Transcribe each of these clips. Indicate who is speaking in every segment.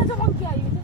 Speaker 1: ને જો મંકી આવ્યું છે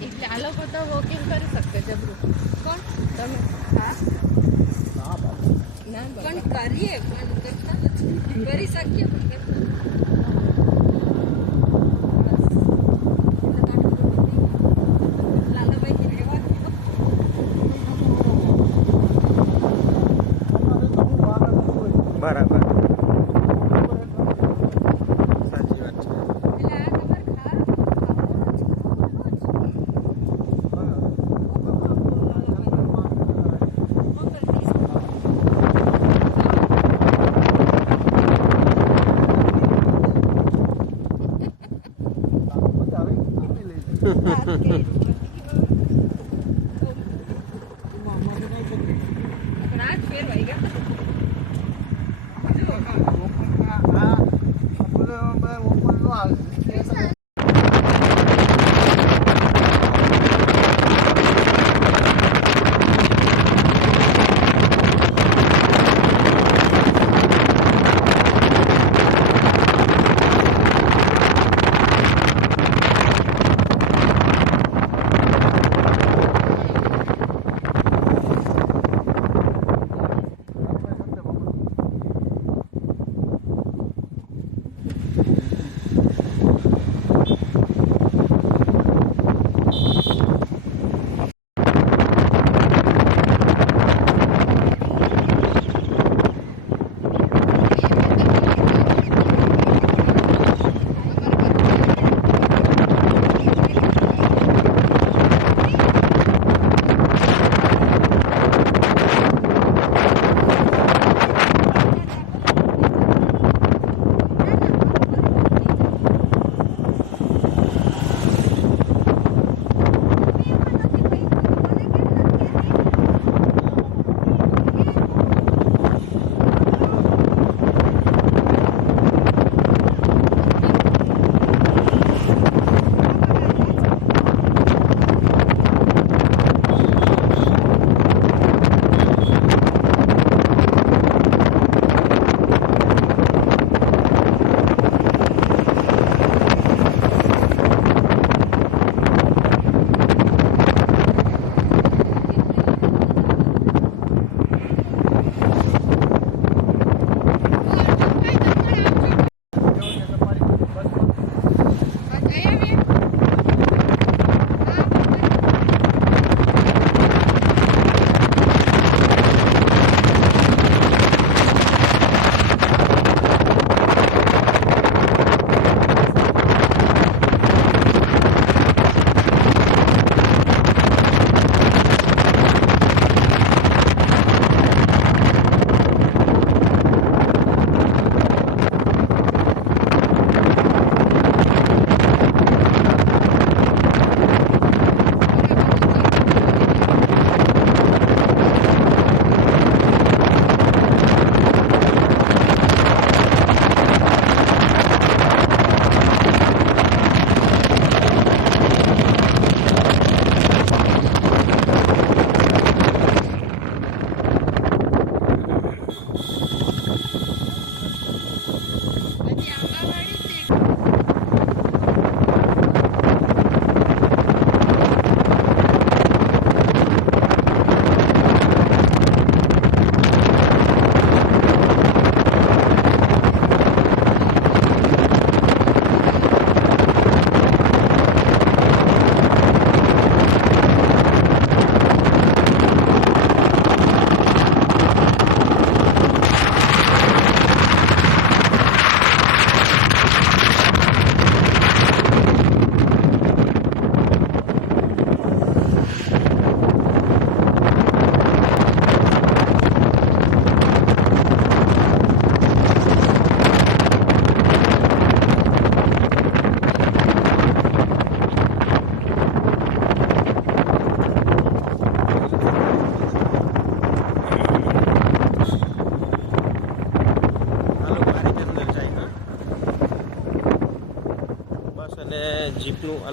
Speaker 2: એટલે આ લોકો તો વોકિંગ કરી શકશે જબરું કોણ તમે હા ના પણ કરીએ પણ કરી શકીએ પણ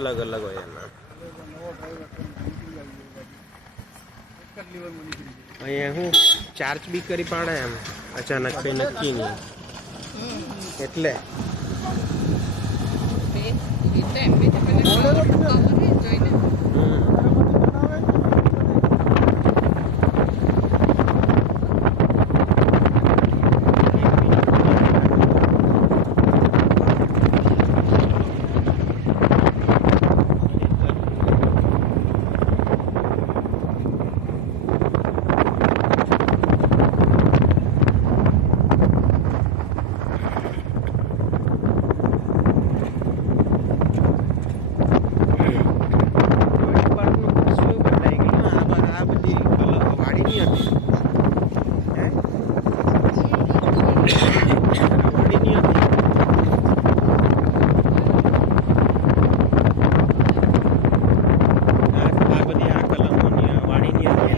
Speaker 3: અલગ અલગ હોય અહીંયા હું ચાર્જ બી કરી પાડે એમ. અચાનક કઈ નક્કી નહીં. એટલે.
Speaker 4: જોઈને
Speaker 3: હમ. વાડીનું શું બદલાઈ ગયું? આ બા- આ બધી કલર વાડીની હતી હે? વાડીની હતી આ આ બધી આ કલમોની આ વાડીની હતી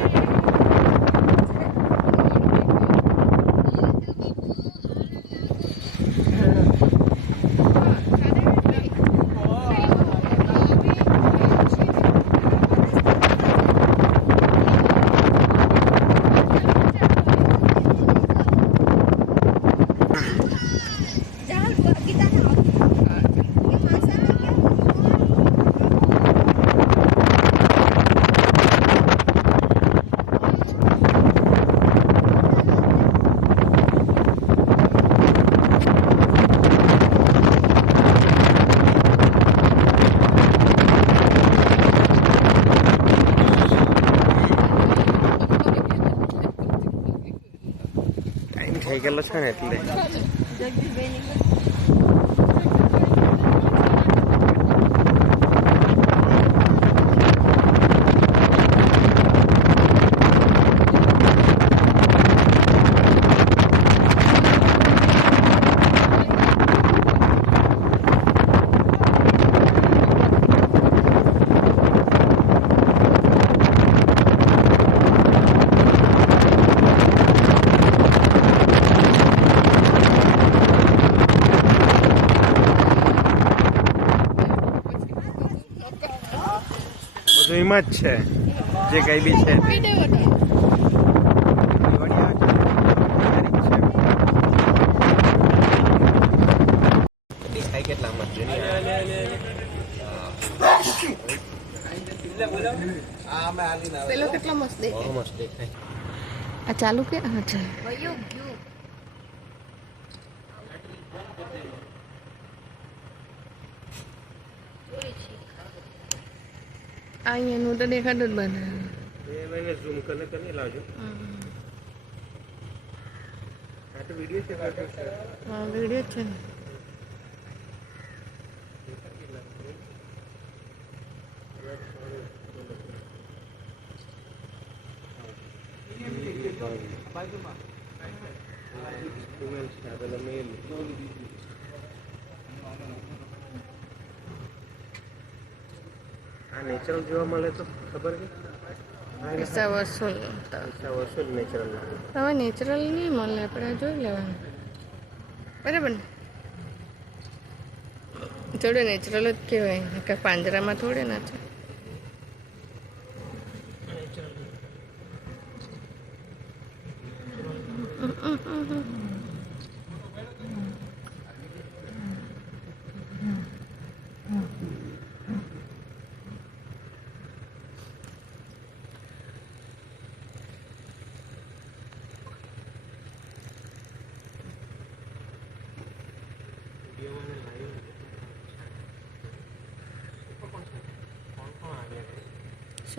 Speaker 3: ટાઈમ થઈ છે બધું જ છે. જે કઈ બી છે. આ છે. બધી ખાઈ કેટલામાં જ જોની આ.
Speaker 4: પેલો કેટલો મસ્ત દેખાય
Speaker 3: બહુ મસ્ત દેખાય
Speaker 4: આ ચાલુ કે અચ્છા આ અહીંયાનું તો દેખાતું જ બને.
Speaker 3: એ મને ઝૂમ કરીને કરીને લાવજો. હા તો વીડિયો છે
Speaker 4: હા વીડિયો જ છે. ને
Speaker 3: Women's છે, પેલો male. આ નેચરલ જોવા મળે તો ખબર કે
Speaker 4: પૈસા વસૂલ
Speaker 3: પૈસા વસૂલ નેચરલ
Speaker 4: હવે નેચરલ નહીં મળે આપણે જોઈ લેવાનું. બરાબર ને? થોડું નેચરલ જ કહેવાય. કે પાંજરામાં થોડે ના છે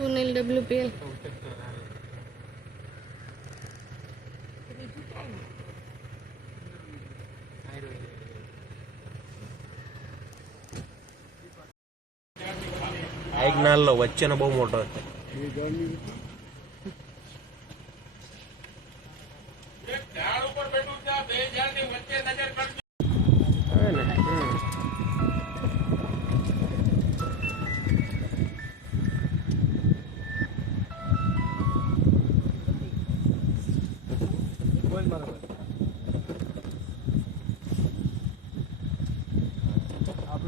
Speaker 4: સુનિલ ડબ્લ્યુપીએલ
Speaker 3: એક નાલ્લો વચ્ચેનો બહુ મોટો છે.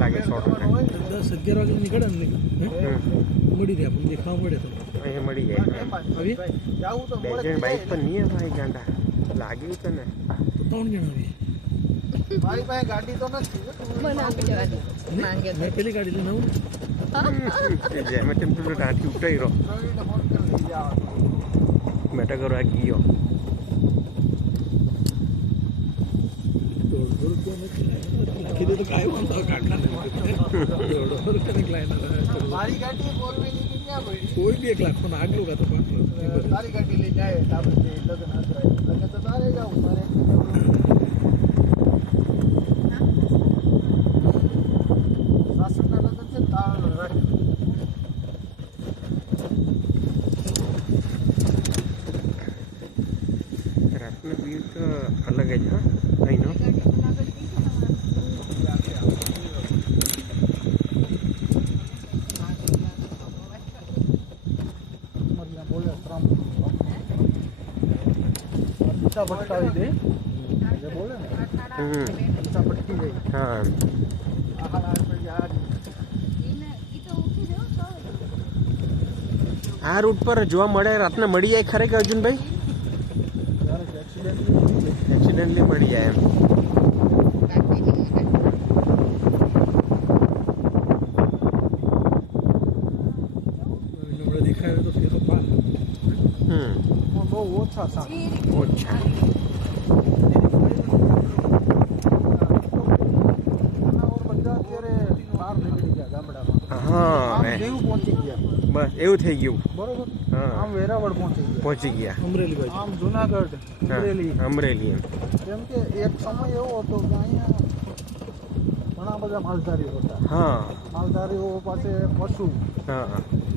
Speaker 3: લાગે સો ટકા
Speaker 5: દસ અગિયાર વાગે નીકળે ને મળી જાય આપણને દેખાવા પડે તો.
Speaker 3: એ મળી જાય.
Speaker 5: આવી?
Speaker 3: બે જણ બાઇક પર નહીં ભાઈ ગાંડા. લાગ્યું છે ને.
Speaker 5: તો ત્રણ જણ આવી.
Speaker 1: મારી પાસે ગાડી તો નથી
Speaker 4: મને આપી દે. માંગે
Speaker 5: મેં પેલી ગાડી લઈને આવું
Speaker 3: જેમ તેમ પેલું ટાંટી ઉઠાઈ રહ્યો
Speaker 1: ફોન કરી
Speaker 3: મેટા કરવા ગયો.
Speaker 5: દે તો કાંઈ વાંધો આવે કાકાને લાઈન
Speaker 1: મારી ગાડી ફોર પડી?
Speaker 5: કોઈ બી એક લાખો ના આગલો કાં તો પાછલો એ બધું.
Speaker 1: તારી ગાડી લઈ જાય એટલે આપણે લગ્ન લગ્ન તો તારે જાવું મારે એકને જવું. સાસુના લગ્ન છે ને તારે રાખી.
Speaker 3: રાતનો વ્યૂ તો અલગ જ હા અહીંનો
Speaker 1: મતલબ બોલે ત્રણ પૈસા ભટકાવી દે એટલે બોલે ને
Speaker 3: હમ
Speaker 1: ભટકી જાય
Speaker 3: હા. આ રૂટ પર જોવા મળે રાતને મળી જાય ખરેખર અર્જુનભાઈ?
Speaker 1: ક્યારેક
Speaker 3: એક્સિડન્ટલી મળી જાય એમ.
Speaker 5: દેખાય તો
Speaker 3: હમ.
Speaker 1: બહુ ઓછા સામે
Speaker 3: ઓછા
Speaker 1: આના ઓર બધા અત્યારે બહાર નીકળી ગયા ગામડામાં
Speaker 3: હા
Speaker 1: આમ પહોંચી ગયા.
Speaker 3: બસ એવું થઈ ગયું.
Speaker 1: બરોબર?
Speaker 3: હા.
Speaker 1: આમ વેરાવળ પહોંચી ગયા.
Speaker 3: પહોંચી ગયા.
Speaker 5: અમરેલી બાજુ.
Speaker 1: આમ જુનાગઢ અમરેલી.
Speaker 3: અમરેલી.
Speaker 1: કેમ કે એક સમય એવો હતો કે અહીંયા ઘણા બધા માલધારીઓ હતા.
Speaker 3: હા.
Speaker 1: માલધારીઓ પાસે પશુ.
Speaker 3: હા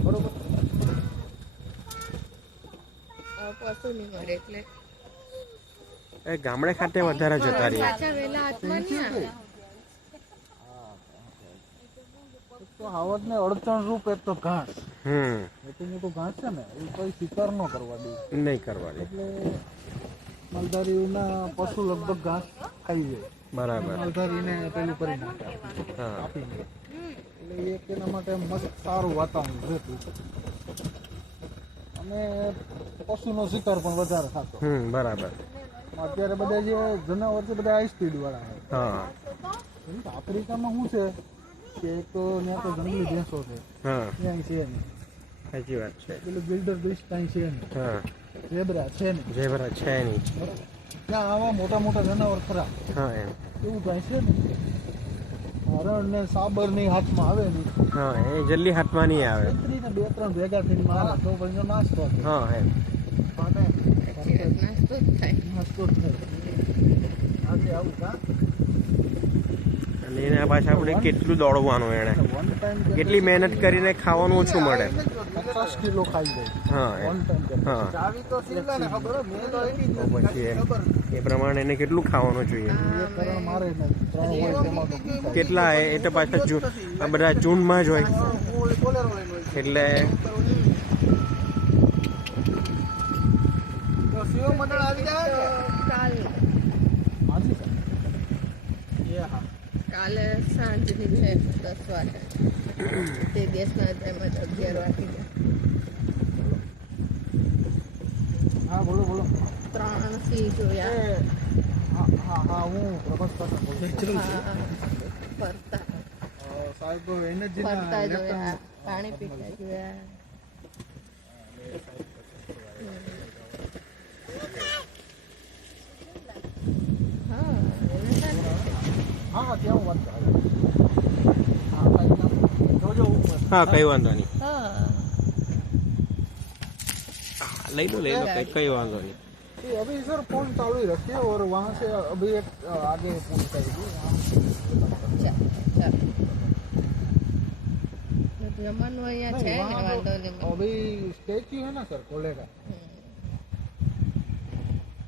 Speaker 1: બરોબર?
Speaker 4: પશુ નહીં મળે એટલે
Speaker 3: એ ગામડે ખાતે વધારે જતા
Speaker 4: આવે.
Speaker 1: તો આવડને અડચણ રૂપ એક તો ઘાસ.
Speaker 3: હમ.
Speaker 1: એટલું મોટું ઘાસ છે ને એ કોઈ શિકાર ન કરવા દે.
Speaker 3: નહીં કરવાની
Speaker 1: એટલે માલધારીઓના પશુ લગભગ ઘાસ ખાઈ જાય
Speaker 3: બરાબર.
Speaker 1: માલધારીને પેલું કરી નાખે
Speaker 3: હા.
Speaker 1: એટલે એક એના માટે મસ્ત સારું વાતાવરણ રહેતું. અને પશુનો શિકાર પણ વધારે થતો.
Speaker 3: હમ બરાબર.
Speaker 1: અત્યારે બધા જે જનાવર છે બધા હાઈ સ્પીડ વાળા છે
Speaker 3: હા.
Speaker 1: આફ્રિકામાં શું છે કે એક તો ત્યાં તો જંગલી ભેંસો છે. ત્યાં છે નહીં.
Speaker 3: સાચી વાત છે.
Speaker 1: પેલું બિલ્ડર બ્રિજ કાંઈ છે નહીં.
Speaker 3: હા.
Speaker 1: ઝેબ્રા છે નહીં.
Speaker 3: ઝેબરા છે નહીં.
Speaker 1: ત્યાં આવા મોટા મોટા જનાવર ખરા.
Speaker 3: હા એમ.
Speaker 1: એવું કાંઈ છે નહીં. હરણ ને સાબરની હાથમાં આવે નહીં.
Speaker 3: હા એ જલ્દી હાથમાં નહીં આવે.
Speaker 1: બે ત્રણ ભેગા થઈને મારા તો પછી નાસ્તો
Speaker 3: હા એમ.
Speaker 4: નાસ્તો જ થાય
Speaker 1: નાસ્તો થાય આવું કા
Speaker 3: અને એના પાછા આપણે કેટલું દોડવાનું એણે? કેટલી મહેનત કરીને ખાવાનું ઓછું મળે?
Speaker 1: પચાસ કિલો ખાઈ જાય.
Speaker 3: હા હા.
Speaker 1: એની
Speaker 3: પછી એ પ્રમાણે એને કેટલું ખાવાનું જોઈએ? કેટલા? એ તો પાછા આ બધા જૂનમાં જ હોય. એટલે
Speaker 1: આવી?
Speaker 4: કાલ સાંજની છે દસ વાગે. તે દેશના તેમજ અગિયાર વાગી ગયા.
Speaker 1: હા બોલો બોલો.
Speaker 4: ત્રણ સિંહ જોયા.
Speaker 1: હા હા પ્રભાસ બોલું છું.
Speaker 4: ફરતા.
Speaker 1: સાહેબ
Speaker 4: ફરતા જોયા પાણી પીતા જોયા.
Speaker 1: ત્યાં હું વાત કરું હા સાહેબ નામ જોજો ઉપર
Speaker 3: હા કઈ વાંધો નહીં
Speaker 4: હા
Speaker 3: લઈ લો લઈ લો કઈ કઈ વાંધો નહીં
Speaker 1: ये अभी सर फोन चालू ही रखिए और वहाँ से अभी एक अ, आगे फोन करेगी वहाँ
Speaker 4: ચાલ ચાલ જમવાનું અહીંયા છે ને
Speaker 1: वहाँ
Speaker 4: વાંધો
Speaker 1: तो
Speaker 4: નહીં
Speaker 1: अभी स्टेच्यू है ना सर कोले का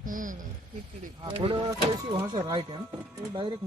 Speaker 4: હમ ખીચડી
Speaker 1: हाँ कोले वाला से ऐसी वहाँ से राइट है तो डायरेक्ट